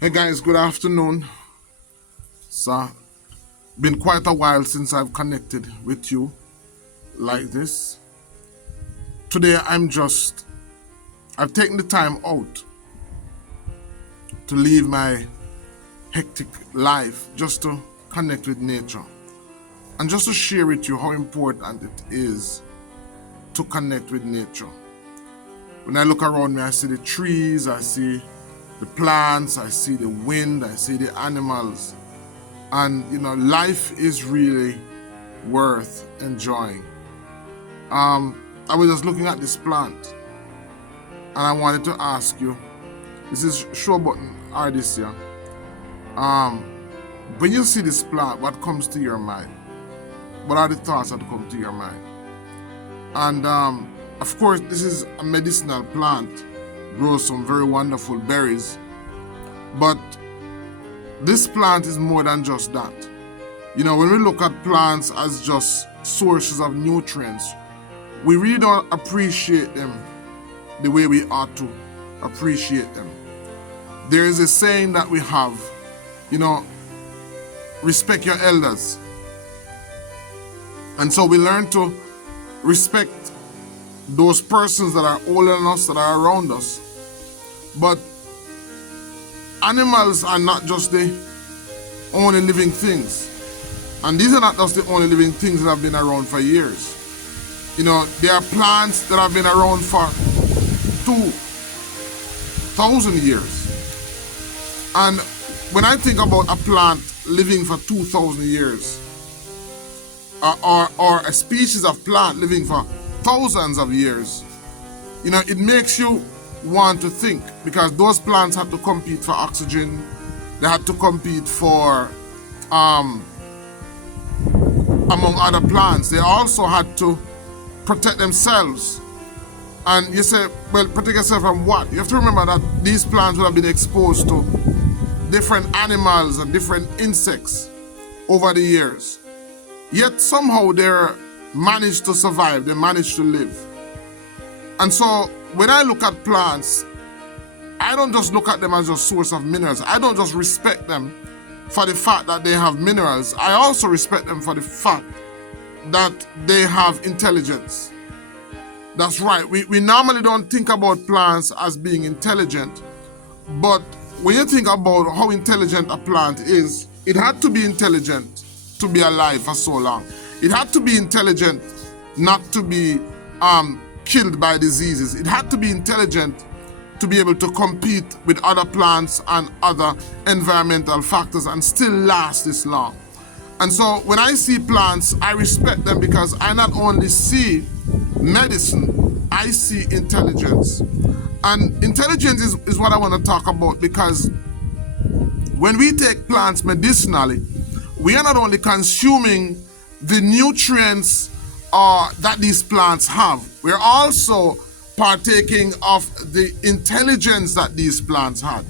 Hey guys, good afternoon. So, been quite a while since I've connected with you like this. Today I've taken the time out to leave my hectic life just to connect with nature and just to share with you how important it is to connect with nature. When I look around me, I see the trees, I see the plants, I see the wind, I see the animals. And life is really worth enjoying. I was just looking at this plant and I wanted to ask you, this is show button Ardisia. When you see this plant, what comes to your mind? What are the thoughts that come to your mind? And of course, this is a medicinal plant, grows some very wonderful berries, but this plant is more than just that. When we look at plants as just sources of nutrients, we really don't appreciate them the way we ought to appreciate them. There is a saying that we have, respect your elders. And so we learn to respect those persons that are older than us, that are around us. But animals are not just the only living things. And these are not just the only living things that have been around for years. There are plants that have been around for 2,000 years. And when I think about a plant living for 2,000 years, or a species of plant living for thousands of years, it makes you want to think, because those plants had to compete for oxygen, they had to compete for among other plants. They also had to protect themselves. And you say, well, protect yourself from what? You have to remember that these plants would have been exposed to different animals and different insects over the years. Yet somehow they managed to survive, they managed to live. And so when I look at plants, I don't just look at them as a source of minerals. I don't just respect them for the fact that they have minerals. I also respect them for the fact that they have intelligence. That's right. We normally don't think about plants as being intelligent, but when you think about how intelligent a plant is, it had to be intelligent to be alive for so long. It had to be intelligent not to be killed by diseases. It had to be intelligent to be able to compete with other plants and other environmental factors and still last this long. And so when I see plants, I respect them because I not only see medicine, I see intelligence. And intelligence is what I want to talk about, because when we take plants medicinally, we are not only consuming the nutrients that these plants have, we're also partaking of the intelligence that these plants had.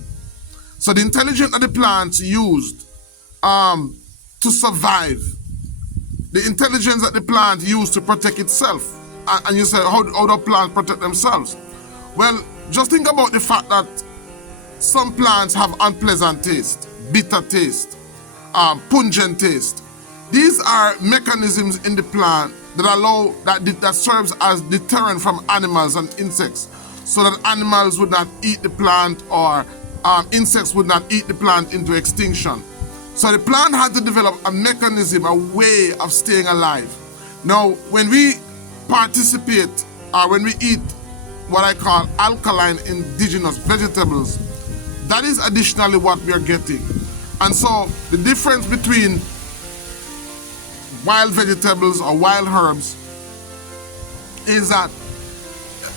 So the intelligence that the plants used to survive, the intelligence that the plant used to protect itself. And you say, how do plants protect themselves? Well, just think about the fact that some plants have unpleasant taste, bitter taste, pungent taste. These are mechanisms in the plant that serves as deterrent from animals and insects, so that animals would not eat the plant, or insects would not eat the plant into extinction. So the plant had to develop a mechanism, a way of staying alive. Now, when we participate, or when we eat what I call alkaline indigenous vegetables, that is additionally what we are getting. And so the difference between wild vegetables or wild herbs is that,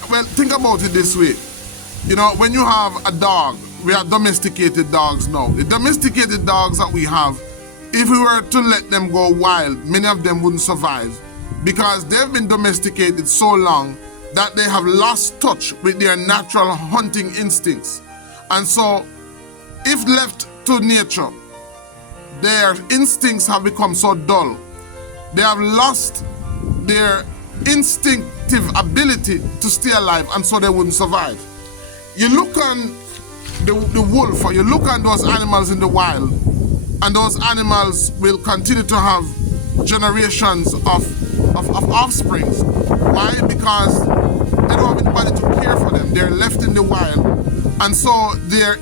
well, think about it this way. When you have a dog, we have domesticated dogs now. The domesticated dogs that we have, if we were to let them go wild, many of them wouldn't survive, because they've been domesticated so long that they have lost touch with their natural hunting instincts. And so if left to nature, their instincts have become so dull. They have lost their instinctive ability to stay alive, and so they wouldn't survive. You look on the wolf, or you look at those animals in the wild, and those animals will continue to have generations of offsprings. Why? Because they don't have anybody to care for them. They're left in the wild. And so their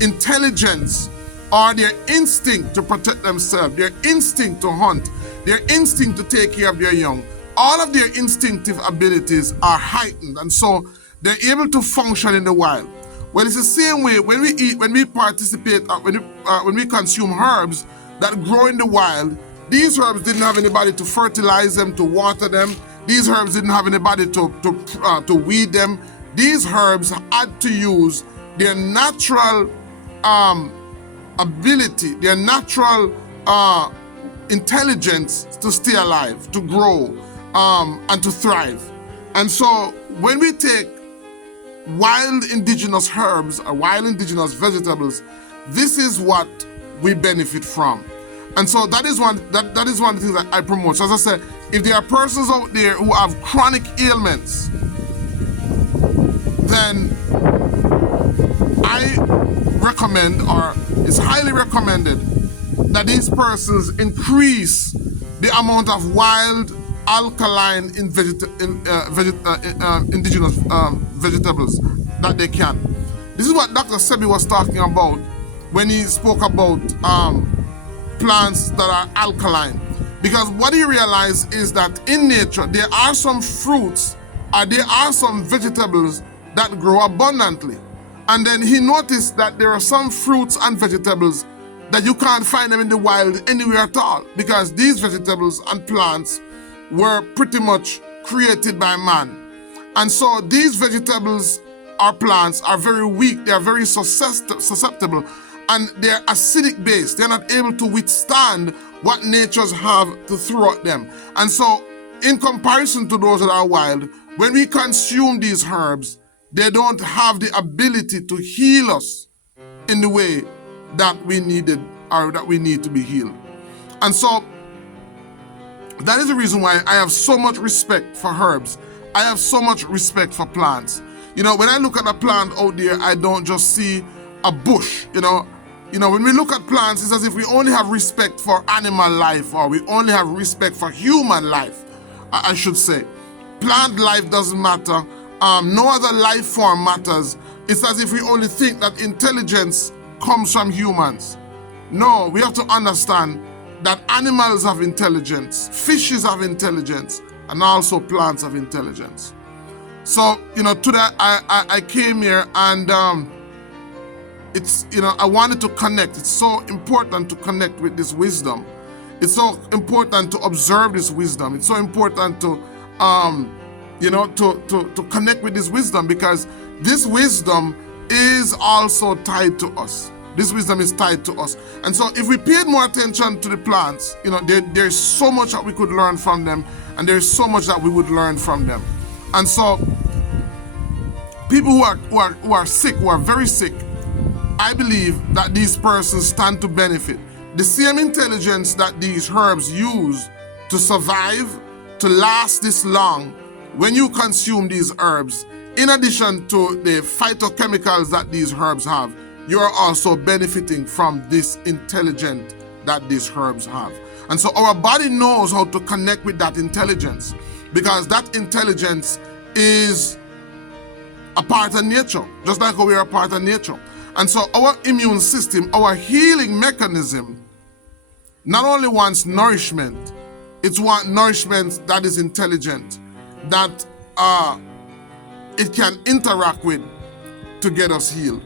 intelligence or their instinct to protect themselves, their instinct to hunt, their instinct to take care of their young, all of their instinctive abilities are heightened. And so they're able to function in the wild. Well, it's the same way when we eat, when we participate, when we consume herbs that grow in the wild. These herbs didn't have anybody to fertilize them, to water them. These herbs didn't have anybody to weed them. These herbs had to use their natural ability, their natural intelligence to stay alive, to grow, and to thrive. And so when we take wild indigenous herbs or wild indigenous vegetables, this is what we benefit from. And so that is one that is one of the things that I promote. So as I said, if there are persons out there who have chronic ailments, then I recommend, or it's highly recommended, that these persons increase the amount of wild alkaline indigenous vegetables that they can. This is what Dr. Sebi was talking about when he spoke about plants that are alkaline. Because what he realized is that in nature, there are some fruits or there are some vegetables that grow abundantly. And then he noticed that there are some fruits and vegetables that you can't find them in the wild anywhere at all, because these vegetables and plants were pretty much created by man. And so these vegetables or plants are very weak, they are very susceptible, and they're acidic based. They're not able to withstand what natures have to throw at them. And so in comparison to those that are wild, when we consume these herbs, they don't have the ability to heal us in the way that we needed or that we need to be healed. And so that is the reason why I have so much respect for herbs. I have so much respect for plants. You know, when I look at a plant out there, I don't just see a bush, you know. When we look at plants, it's as if we only have respect for animal life, or we only have respect for human life, I should say. Plant life doesn't matter. No other life form matters. It's as if we only think that intelligence comes from humans. No, we have to understand that animals have intelligence, fishes have intelligence, and also plants have intelligence. So, today I came here and I wanted to connect. It's so important to connect with this wisdom. It's so important to observe this wisdom. It's so important to connect with this wisdom, because this wisdom is also tied to us. This wisdom is tied to us. And so if we paid more attention to the plants, there's so much that we could learn from them, and there's so much that we would learn from them. And so people who are sick, who are very sick, I believe that these persons stand to benefit. The same intelligence that these herbs use to survive, to last this long, when you consume these herbs, in addition to the phytochemicals that these herbs have, you are also benefiting from this intelligence that these herbs have. And so our body knows how to connect with that intelligence, because that intelligence is a part of nature, just like we are a part of nature. And so our immune system, our healing mechanism, not only wants nourishment, it's wants nourishment that is intelligent, that it can interact with to get us healed.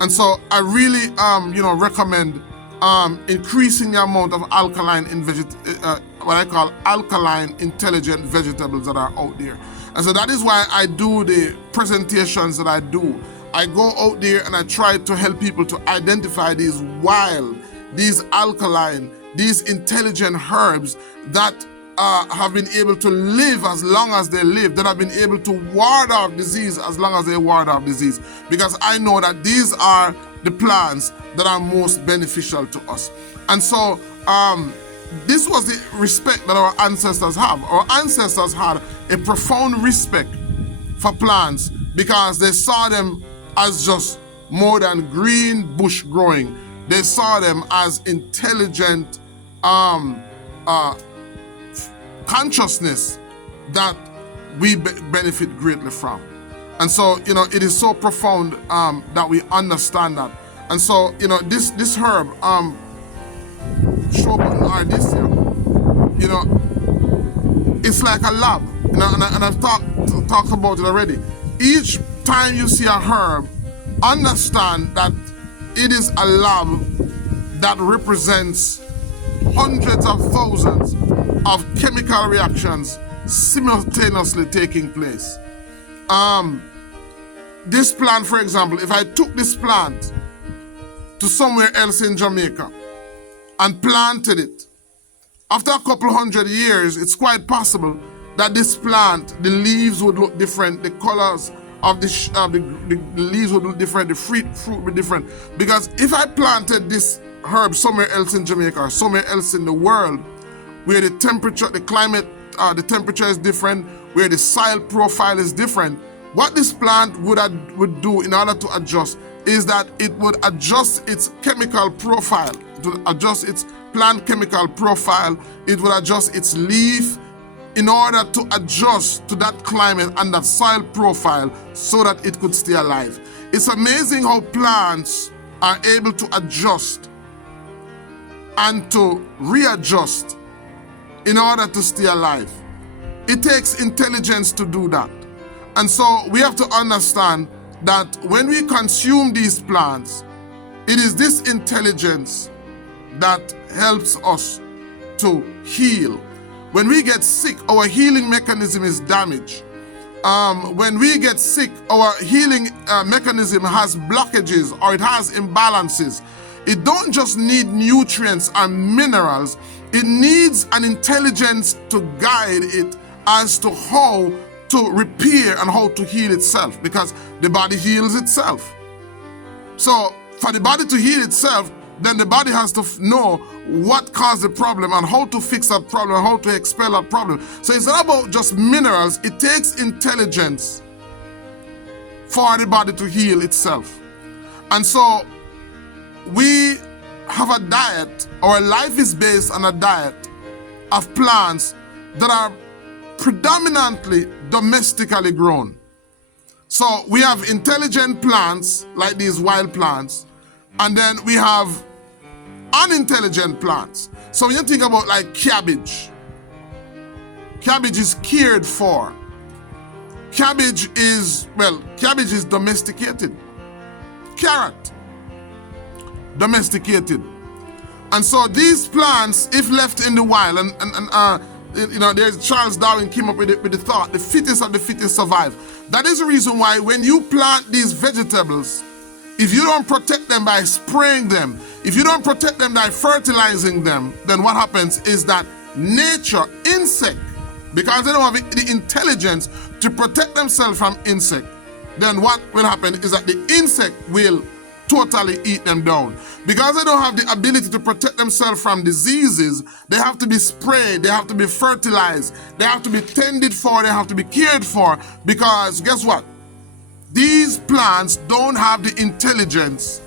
And so I really, recommend increasing the amount of alkaline in what I call alkaline intelligent vegetables that are out there. And so that is why I do the presentations that I do. I go out there and I try to help people to identify these wild, these alkaline, these intelligent herbs that have been able to live as long as they live, that have been able to ward off disease as long as they ward off disease. Because I know that these are the plants that are most beneficial to us. And so this was the respect that our ancestors have. Our ancestors had a profound respect for plants because they saw them as just more than green bush growing. They saw them as intelligent consciousness that we benefit greatly from. And so, it is so profound that we understand that. And so, this herb, Shoban ardisia, it's like a lab, and I've talked about it already. Each time you see a herb, understand that it is a lab that represents hundreds of thousands of chemical reactions simultaneously taking place. This plant, for example, if I took this plant to somewhere else in Jamaica and planted it, after a couple hundred years, it's quite possible that this plant, the leaves would look different, the colors of the leaves would look different, the fruit would be different. Because if I planted this herb somewhere else in Jamaica or somewhere else in the world, where the temperature, the climate, the temperature is different, where the soil profile is different, what this plant would do in order to adjust is that it would adjust its chemical profile, to adjust its plant chemical profile, it would adjust its leaf in order to adjust to that climate and that soil profile so that it could stay alive. It's amazing how plants are able to adjust and to readjust in order to stay alive. It takes intelligence to do that. And so we have to understand that when we consume these plants, it is this intelligence that helps us to heal. When we get sick, our healing mechanism is damaged. When we get sick, our healing mechanism has blockages or it has imbalances. It don't just need nutrients and minerals, it needs an intelligence to guide it as to how to repair and how to heal itself, because the body heals itself. So for the body to heal itself, then the body has to know what caused the problem and how to fix that problem, and how to expel that problem. So it's not about just minerals, it takes intelligence for the body to heal itself. And so we have a diet, our life is based on a diet of plants that are predominantly domestically grown. So we have intelligent plants like these wild plants, and then we have unintelligent plants. So when you think about like cabbage is cared for. Cabbage is domesticated. Carrot, domesticated. And so these plants, if left in the wild, there's Charles Darwin came up with the thought, the fittest of the fittest survive. That is the reason why when you plant these vegetables, if you don't protect them by spraying them, if you don't protect them by fertilizing them, then what happens is that nature, insect, because they don't have the intelligence to protect themselves from insect, then what will happen is that the insect will totally eat them down. Because they don't have the ability to protect themselves from diseases, they have to be sprayed, they have to be fertilized, they have to be tended for, they have to be cared for, because guess what? These plants don't have the intelligence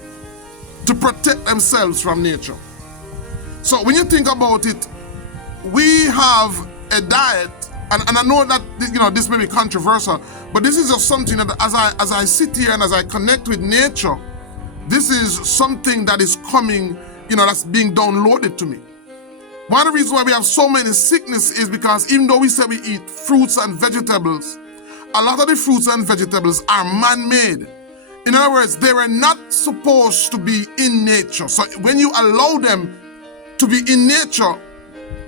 to protect themselves from nature. So when you think about it, we have a diet, and I know that this may be controversial, but this is just something that as I sit here and as I connect with nature, this is something that is coming, that's being downloaded to me. One of the reasons why we have so many sickness is because even though we say we eat fruits and vegetables, a lot of the fruits and vegetables are man-made. In other words, they were not supposed to be in nature. So when you allow them to be in nature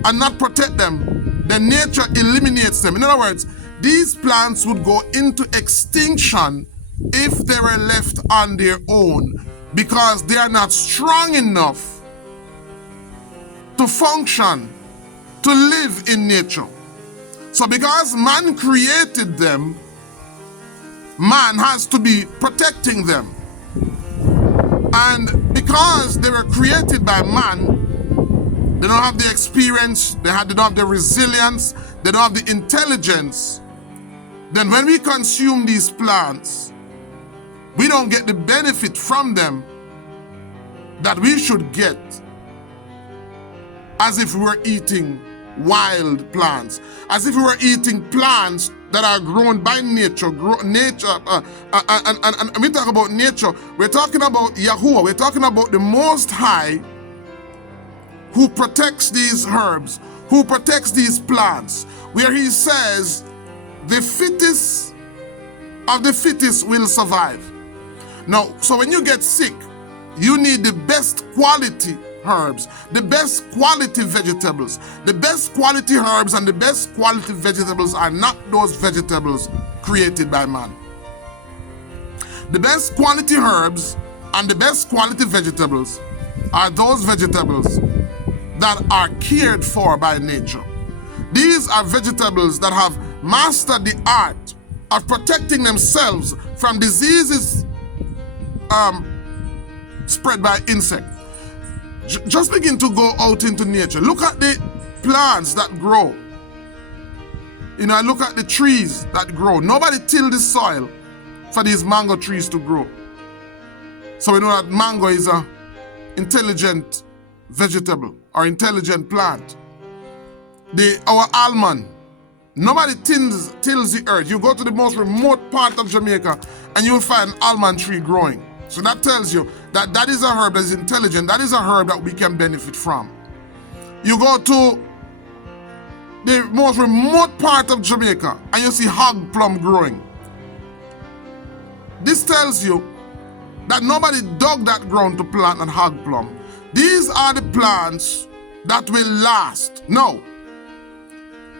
and not protect them, then nature eliminates them. In other words, these plants would go into extinction if they were left on their own, because they are not strong enough to function, to live in nature. So because man created them, man has to be protecting them. And because they were created by man, they don't have the experience, they don't have the resilience, they don't have the intelligence. Then when we consume these plants, we don't get the benefit from them that we should get as if we were eating wild plants, as if we were eating plants that are grown by nature. And we talk about nature, we're talking about Yahuwah, we're talking about the Most High who protects these herbs, who protects these plants, where he says the fittest of the fittest will survive. Now, so when you get sick, you need the best quality herbs, the best quality vegetables. The best quality herbs and the best quality vegetables are not those vegetables created by man. The best quality herbs and the best quality vegetables are those vegetables that are cared for by nature. These are vegetables that have mastered the art of protecting themselves from diseases spread by insects. Just begin to go out into nature. Look at the plants that grow. You know, look at the trees that grow. Nobody tilled the soil for these mango trees to grow. So we know that mango is an intelligent vegetable or intelligent plant. Our almond, nobody tills the earth. You go to the most remote part of Jamaica and you'll find an almond tree growing. So that tells you that that is a herb that is intelligent. That is a herb that we can benefit from. You go to the most remote part of Jamaica and you see hog plum growing. This tells you that nobody dug that ground to plant a hog plum. These are the plants that will last. Now,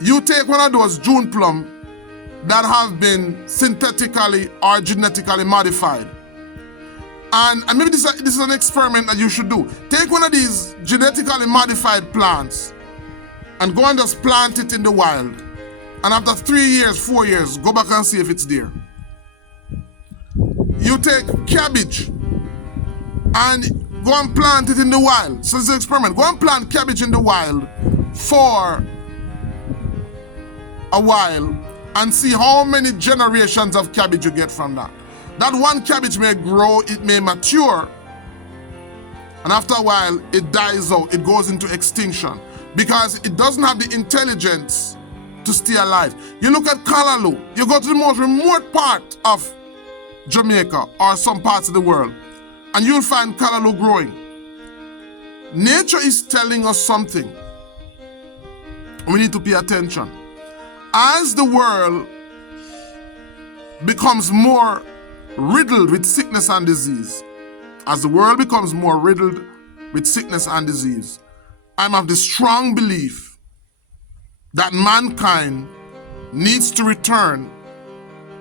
you take one of those June plum that have been synthetically or genetically modified. And maybe this is an experiment that you should do. Take one of these genetically modified plants and go and just plant it in the wild. And after 3 years, 4 years, go back and see if it's there. You take cabbage and go and plant it in the wild. So it's an experiment. Go and plant cabbage in the wild for a while and see how many generations of cabbage you get from that. That one cabbage may grow, it may mature, and after a while it dies out, it goes into extinction because it doesn't have the intelligence to stay alive. You look at callaloo, you go to the most remote part of Jamaica or some parts of the world, and you'll find callaloo growing. Nature is telling us something. We need to pay attention. As the world becomes more riddled with sickness and disease, as the world becomes more riddled with sickness and disease, I'm of the strong belief that mankind needs to return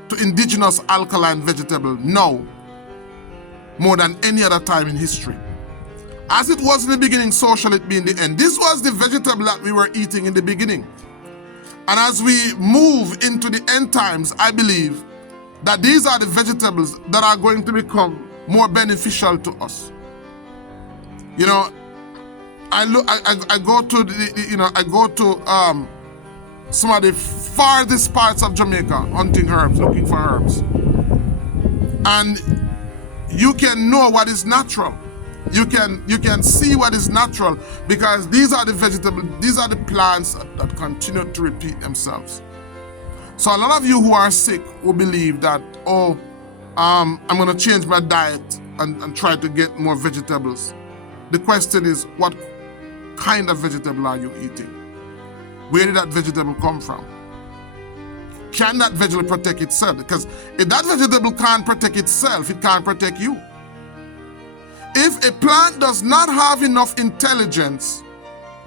to indigenous alkaline vegetable now more than any other time in history. As it was in the beginning, so shall it be in the end. This was the vegetable that we were eating in the beginning. And as we move into the end times, I believe that these are the vegetables that are going to become more beneficial to us. You know, I go to some of the farthest parts of Jamaica hunting herbs, looking for herbs. And you can know what is natural. You can see what is natural because these are the vegetables, these are the plants that continue to repeat themselves. So a lot of you who are sick will believe that, I'm going to change my diet and try to get more vegetables. The question is, what kind of vegetable are you eating? Where did that vegetable come from? Can that vegetable protect itself? Because if that vegetable can't protect itself, it can't protect you. If a plant does not have enough intelligence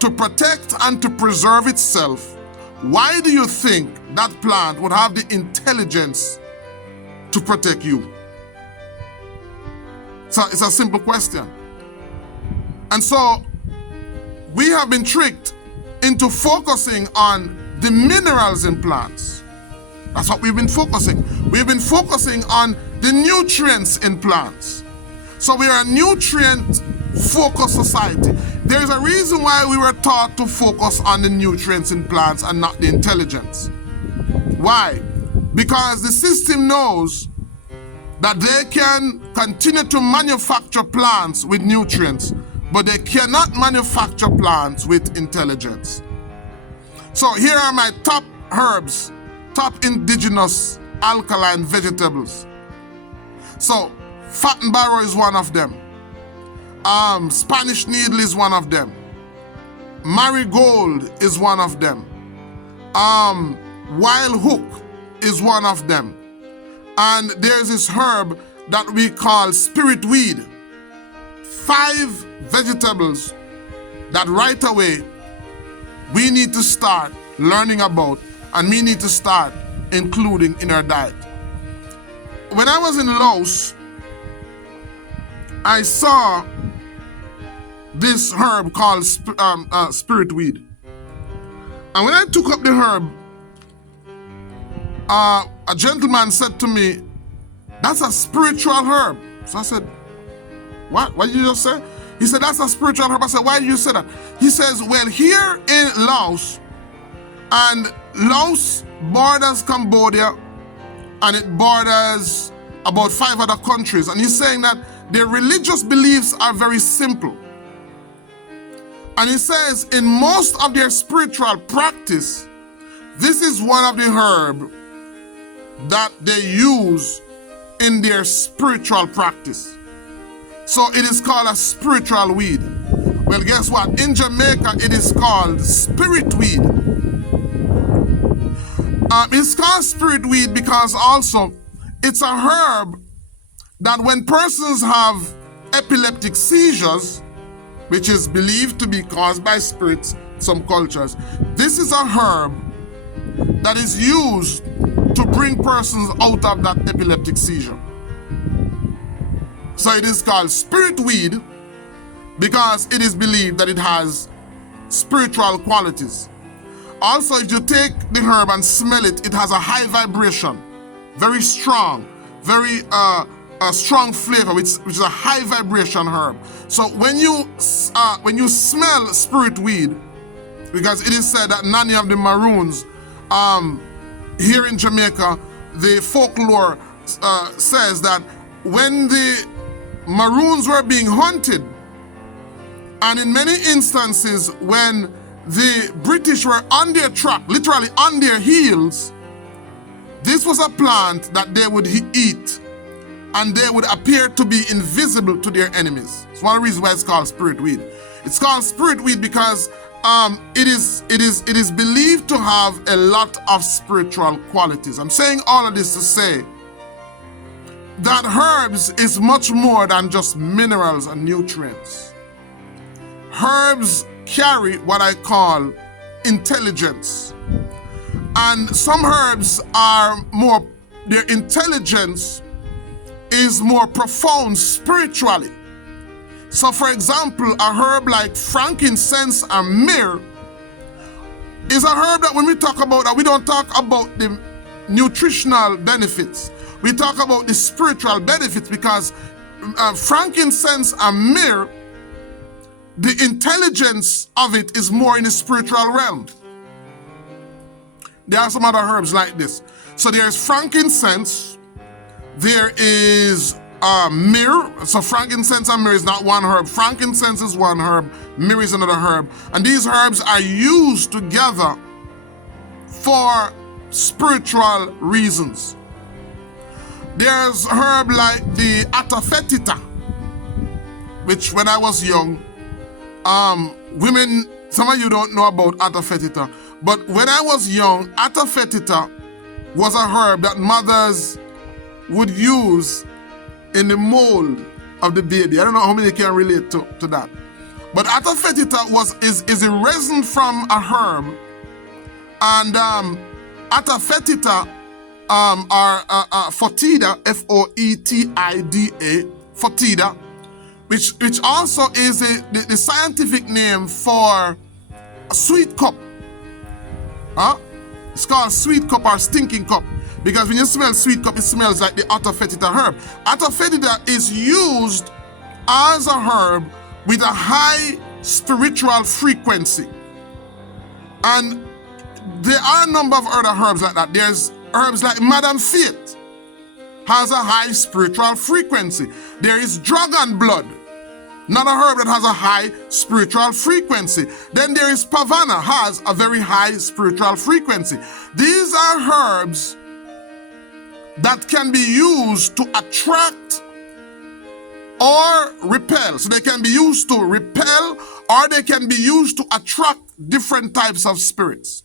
to protect and to preserve itself, why do you think that plant would have the intelligence to protect you? So it's a simple question. And so we have been tricked into focusing on the minerals in plants. That's what we've been focusing. We've been focusing on the nutrients in plants. So we are a nutrient-focused society. There is a reason why we were taught to focus on the nutrients in plants and not the intelligence. Why? Because the system knows that they can continue to manufacture plants with nutrients, but they cannot manufacture plants with intelligence. So here are my top herbs, top indigenous alkaline vegetables. So fat and barrow is one of them. Spanish needle is one of them. Marigold is one of them. Wild hook is one of them. And there's this herb that we call spirit weed. 5 vegetables that right away we need to start learning about and we need to start including in our diet. When I was in Laos, I saw this herb called spirit weed. And when I took up the herb, a gentleman said to me, "That's a spiritual herb." So I said, "What? What did you just say?" He said, "That's a spiritual herb." I said, "Why did you say that?" He says, "Well, here in Laos, and Laos borders Cambodia, and it borders about 5 other countries. And he's saying that their religious beliefs are very simple. And he says in most of their spiritual practice, this is one of the herbs that they use in their spiritual practice. So it is called a spiritual weed. Well, guess what? In Jamaica, it is called spirit weed. It's called spirit weed because also it's a herb that when persons have epileptic seizures, which is believed to be caused by spirits, some cultures, this is a herb that is used to bring persons out of that epileptic seizure. So it is called spirit weed because it is believed that it has spiritual qualities. Also, if you take the herb and smell it, it has a high vibration, very strong, very strong flavor, which is a high vibration herb. So when you smell spirit weed, because it is said that many of the Maroons here in Jamaica, the folklore says that when the Maroons were being hunted, and in many instances when the British were on their track, literally on their heels, this was a plant that they would eat and they would appear to be invisible to their enemies. It's one reason why it's called spirit weed. It's called spirit weed because it is believed to have a lot of spiritual qualities. I'm saying all of this to say that herbs is much more than just minerals and nutrients. Herbs carry what I call intelligence. And some herbs are more, their intelligence is more profound spiritually. So for example, a herb like frankincense and myrrh is a herb that when we talk about that, we don't talk about the nutritional benefits. We talk about the spiritual benefits because frankincense and myrrh, the intelligence of it is more in the spiritual realm. There are some other herbs like this. So there's frankincense, there is myrrh. So frankincense and myrrh is not one herb. Frankincense is one herb, myrrh is another herb. And these herbs are used together for spiritual reasons. There's herb like the atafetita, which when I was young, women, some of you don't know about atafetita, but when I was young, atafetita was a herb that mothers would use in the mold of the baby. I don't know how many can relate to that. But atafetita is a resin from a herb, and atafetita are fotida, F-O-E-T-I-D-A, fotida, which also is the scientific name for a sweet cup. It's called sweet cup or stinking cup because when you smell sweet cup, it smells like the atafetita herb. Atafetita is used as a herb with a high spiritual frequency. And there are a number of other herbs like that. There's herbs like Madam Fate has a high spiritual frequency. There is dragon blood, another herb that has a high spiritual frequency. Then there is pavana, has a very high spiritual frequency. These are herbs that can be used to attract or repel. So they can be used to repel, or they can be used to attract different types of spirits.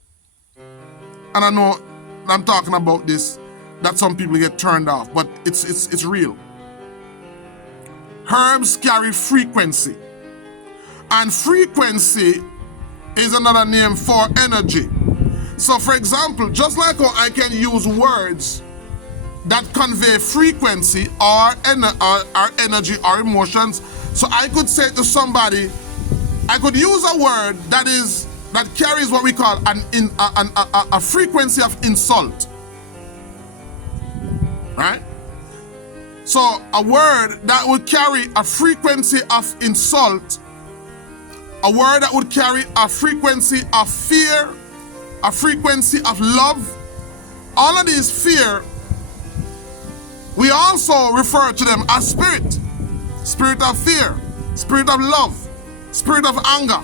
And I know I'm talking about this, that some people get turned off, but it's real. Herbs carry frequency, and frequency is another name for energy. So for example, just like how I can use words that convey frequency or energy or emotions, so I could say to somebody, I could use a word that carries what we call a frequency of insult, right? So a word that would carry a frequency of insult, a word that would carry a frequency of fear, a frequency of love, all of these fear, we also refer to them as spirit. Spirit of fear, spirit of love, spirit of anger.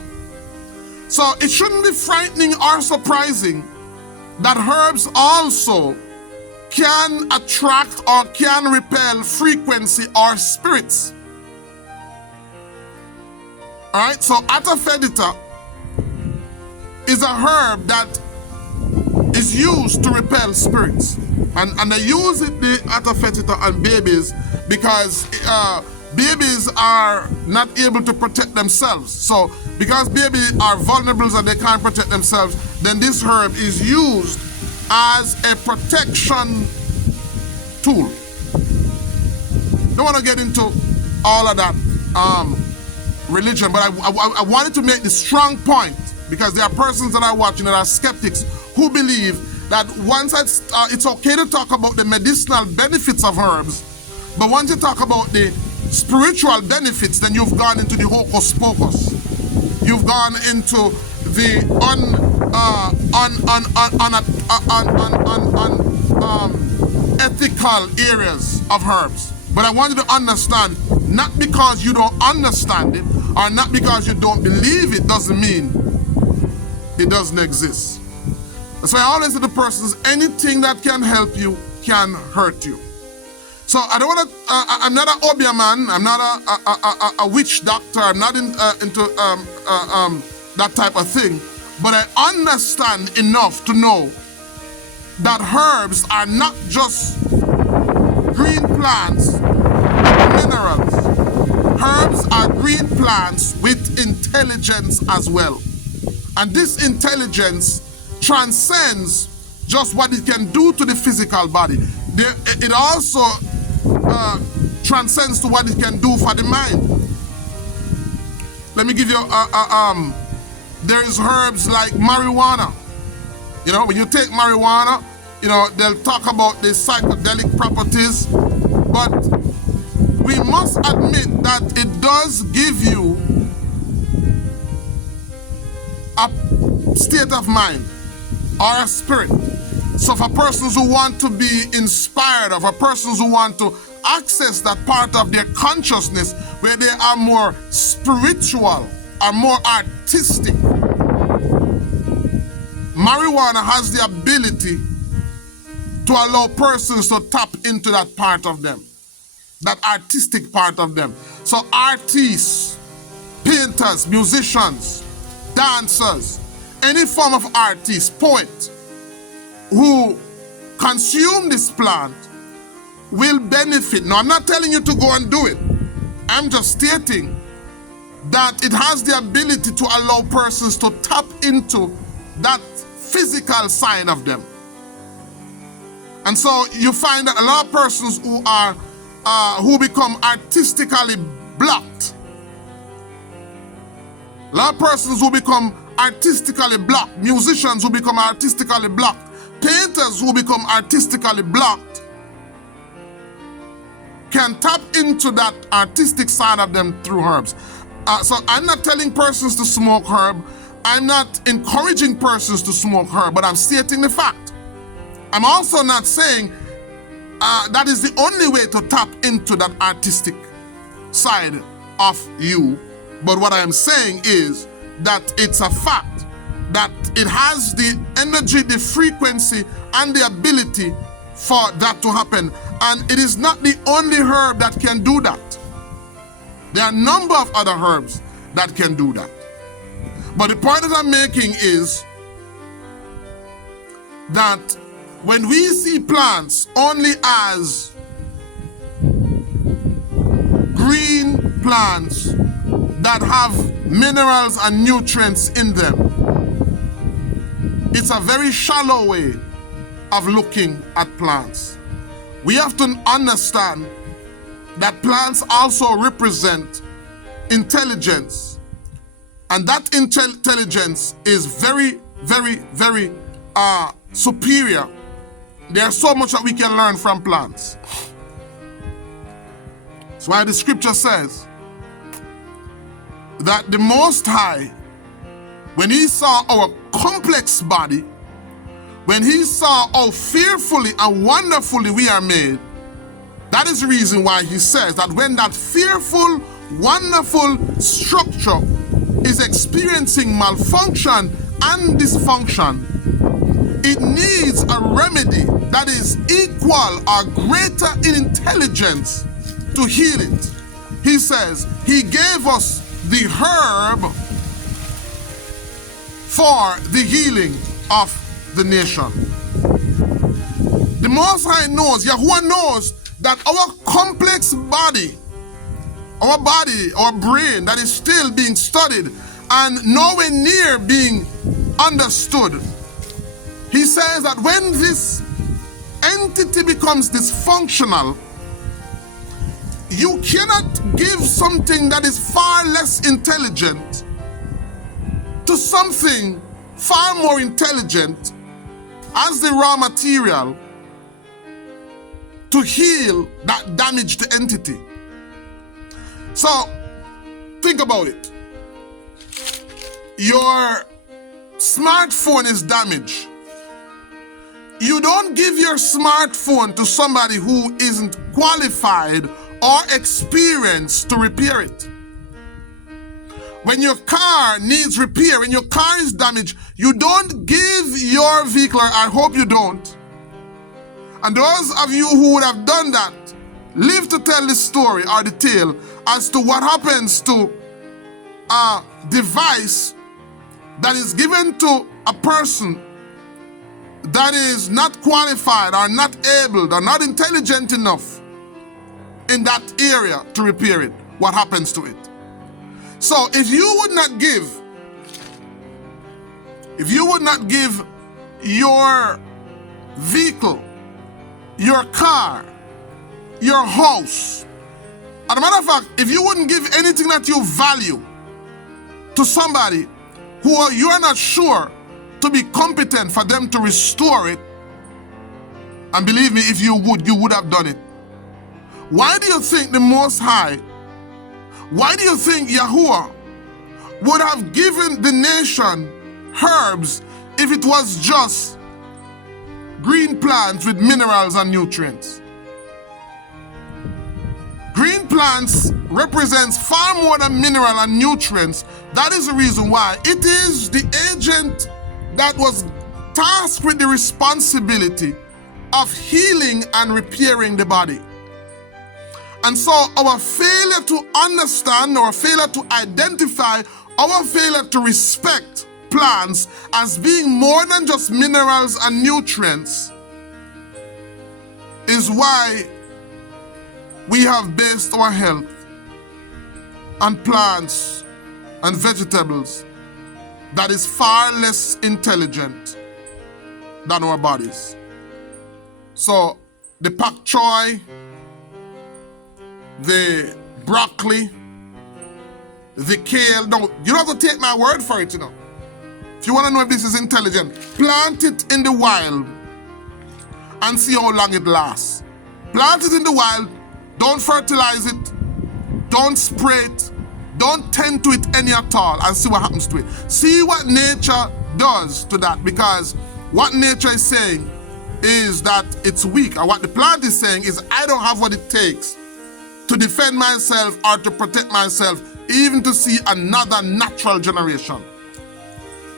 So it shouldn't be frightening or surprising that herbs also can attract or can repel frequency or spirits. All right, so Adaptation is a herb that is used to repel spirits. And they use it, the Adaptation, on babies because babies are not able to protect themselves. So because babies are vulnerable and they can't protect themselves, then this herb is used as a protection tool. Don't want to get into all of that religion, but I wanted to make the strong point because there are persons that are watching that are skeptics who believe that once it's okay to talk about the medicinal benefits of herbs, but once you talk about the spiritual benefits, then you've gone into the hocus pocus. You've gone into the ethical areas of herbs. But I want you to understand, not because you don't understand it or not because you don't believe it doesn't mean it doesn't exist. That's why I always say to persons, anything that can help you can hurt you. So I don't want to, I'm not an obia man, I'm not a witch doctor, I'm not into that type of thing, but I understand enough to know that herbs are not just green plants, minerals. Herbs are green plants with intelligence as well. And this intelligence transcends just what it can do to the physical body. It also transcends to what it can do for the mind. Let me give you, there is herbs like marijuana. You know, when you take marijuana, you know, they'll talk about the psychedelic properties, but we must admit that it does give you a state of mind or a spirit. So for persons who want to be inspired, or for persons who want to access that part of their consciousness where they are more spiritual or more artistic, marijuana has the ability to allow persons to tap into that part of them, that artistic part of them. So artists, painters, musicians, dancers, any form of artist, poet who consume this plant will benefit. Now, I'm not telling you to go and do it. I'm just stating that it has the ability to allow persons to tap into that physical side of them. And so you find that a lot of persons who are who become artistically blocked, a lot of persons who become artistically blocked, musicians who become artistically blocked, painters who become artistically blocked, can tap into that artistic side of them through herbs. So I'm not telling persons to smoke herb. I'm not encouraging persons to smoke herb, but I'm stating the fact. I'm also not saying that is the only way to tap into that artistic side of you. But what I am saying is that it's a fact that it has the energy, the frequency, and the ability for that to happen. And it is not the only herb that can do that. There are a number of other herbs that can do that. But the point that I'm making is that when we see plants only as green plants that have minerals and nutrients in them, it's a very shallow way of looking at plants. We have to understand that plants also represent intelligence, and that intelligence is very, very, very superior. There's so much that we can learn from plants. That's why the scripture says that the Most High, when he saw our complex body, when he saw how fearfully and wonderfully we are made, that is the reason why he says that when that fearful, wonderful structure is experiencing malfunction and dysfunction, it needs a remedy that is equal or greater in intelligence to heal it. He says he gave us the herb for the healing of the nation. The Most High knows, Yahuwah knows, that our complex body, our brain that is still being studied and nowhere near being understood. He says that when this entity becomes dysfunctional, you cannot give something that is far less intelligent to something far more intelligent as the raw material to heal that damaged entity. So, think about it. Your smartphone is damaged. You don't give your smartphone to somebody who isn't qualified or experienced to repair it. When your car needs repair, when your car is damaged, you don't give your vehicle, I hope you don't. And those of you who would have done that, live to tell the story or the tale as to what happens to a device that is given to a person that is not qualified or not able or not intelligent enough in that area to repair it. What happens to it? So if you would not give your vehicle, your car, your house, as a matter of fact, if you wouldn't give anything that you value to somebody who you are not sure to be competent for them to restore it, and believe me, if you would have done it. Why do you think the Most High, why do you think Yahuwah would have given the nation herbs if it was just green plants with minerals and nutrients? Green plants represents far more than mineral and nutrients. That is the reason why it is the agent that was tasked with the responsibility of healing and repairing the body. And so our failure to understand, our failure to identify, our failure to respect plants as being more than just minerals and nutrients is why we have based our health on plants and vegetables that is far less intelligent than our bodies. So the pak choy, the broccoli, the kale, no, you don't have to take my word for it, you know. If you want to know if this is intelligent, plant it in the wild and see how long it lasts. Plant it in the wild, don't fertilize it, don't spray it, don't tend to it any at all, and see what happens to it. See what nature does to that, because what nature is saying is that it's weak. And what the plant is saying is, I don't have what it takes to defend myself or to protect myself, even to see another natural generation.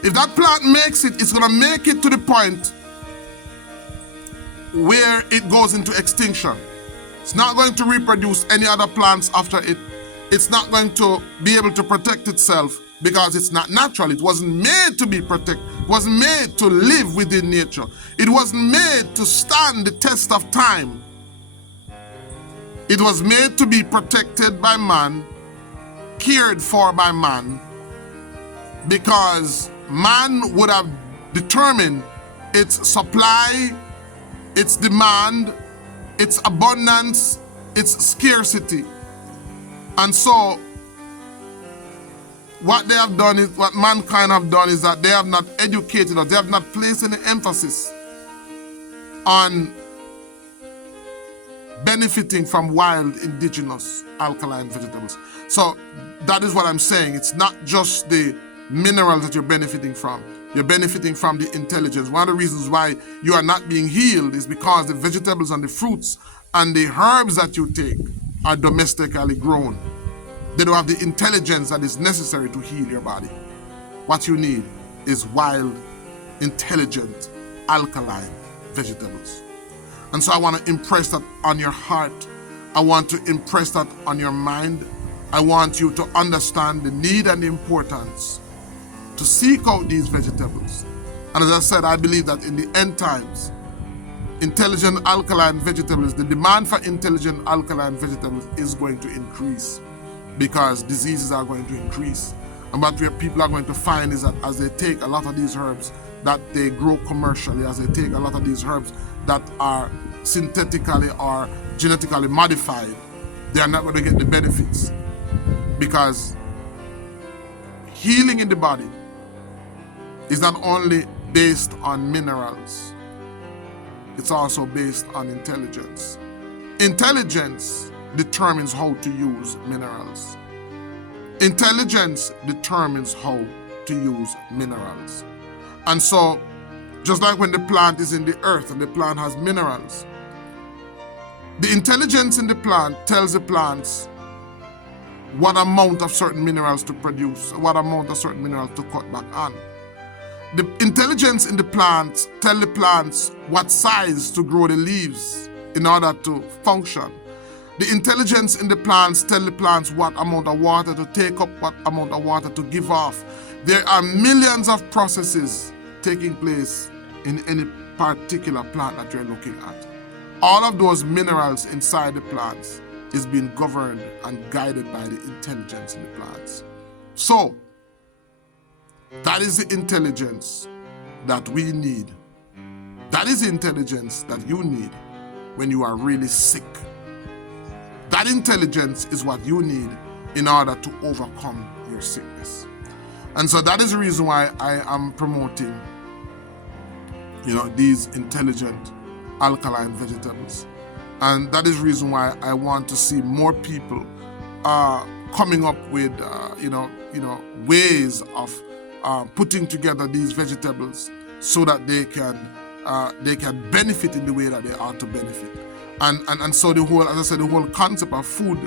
If that plant makes it, it's gonna make it to the point where it goes into extinction. It's not going to reproduce any other plants after it. It's not going to be able to protect itself because it's not natural. It wasn't made to be protected. It wasn't made to live within nature. It wasn't made to stand the test of time. It was made to be protected by man, cared for by man, because man would have determined its supply, its demand, its abundance, its scarcity. And so what they have done is, what mankind have done is that they have not educated us, they have not placed any emphasis on benefiting from wild indigenous alkaline vegetables. So that is what I'm saying. It's not just the minerals that you're benefiting from. You're benefiting from the intelligence. One of the reasons why you are not being healed is because the vegetables and the fruits and the herbs that you take are domestically grown. They don't have the intelligence that is necessary to heal your body. What you need is wild, intelligent, alkaline vegetables. And so I want to impress that on your heart. I want to impress that on your mind. I want you to understand the need and the importance to seek out these vegetables. And as I said, I believe that in the end times, intelligent alkaline vegetables, the demand for intelligent alkaline vegetables is going to increase because diseases are going to increase. And what people are going to find is that as they take a lot of these herbs that they grow commercially, as they take a lot of these herbs that are synthetically or genetically modified, they are not going to get the benefits, because healing in the body is not only based on minerals, it's also based on intelligence. Intelligence determines how to use minerals. Intelligence determines how to use minerals. And so, just like when the plant is in the earth and the plant has minerals, the intelligence in the plant tells the plants what amount of certain minerals to produce, what amount of certain minerals to cut back on. The intelligence in the plants tell the plants what size to grow the leaves in order to function. The intelligence in the plants tell the plants what amount of water to take up, what amount of water to give off. There are millions of processes taking place in any particular plant that you're looking at. All of those minerals inside the plants is being governed and guided by the intelligence in the plants. So, that is the intelligence that we need. That is the intelligence that you need when you are really sick. That intelligence is what you need in order to overcome your sickness. And so that is the reason why I am promoting, these intelligent alkaline vegetables. And that is the reason why I want to see more people coming up with, ways of putting together these vegetables so that they can benefit in the way that they ought to benefit. And so the whole, as I said, the whole concept of food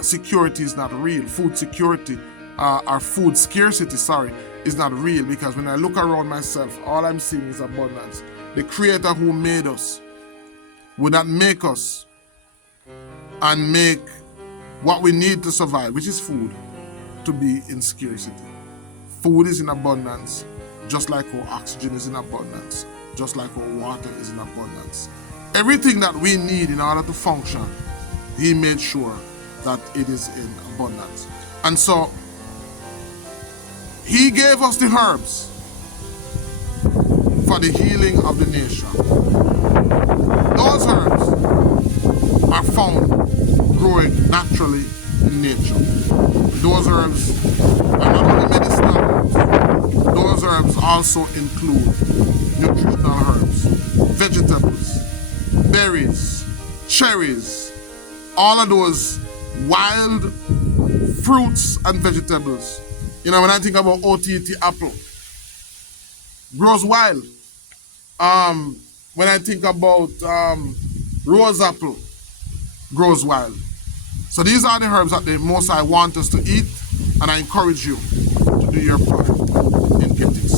security is not real. Food security, or food scarcity, is not real, because when I look around myself, all I'm seeing is abundance. The Creator who made us would not make us and make what we need to survive, which is food, to be in scarcity. Food is in abundance, just like our oxygen is in abundance, just like our water is in abundance. Everything that we need in order to function, He made sure that it is in abundance. And so, He gave us the herbs for the healing of the nation. Those herbs are found growing naturally in nature. Those herbs are not only medicinal herbs, those herbs also include nutritional herbs, vegetables, berries, cherries, all of those wild fruits and vegetables. When I think about OTT apple, grows wild. when I think about rose apple grows wild. So these are the herbs that the Most High want us to eat, and I encourage you to do your part in getting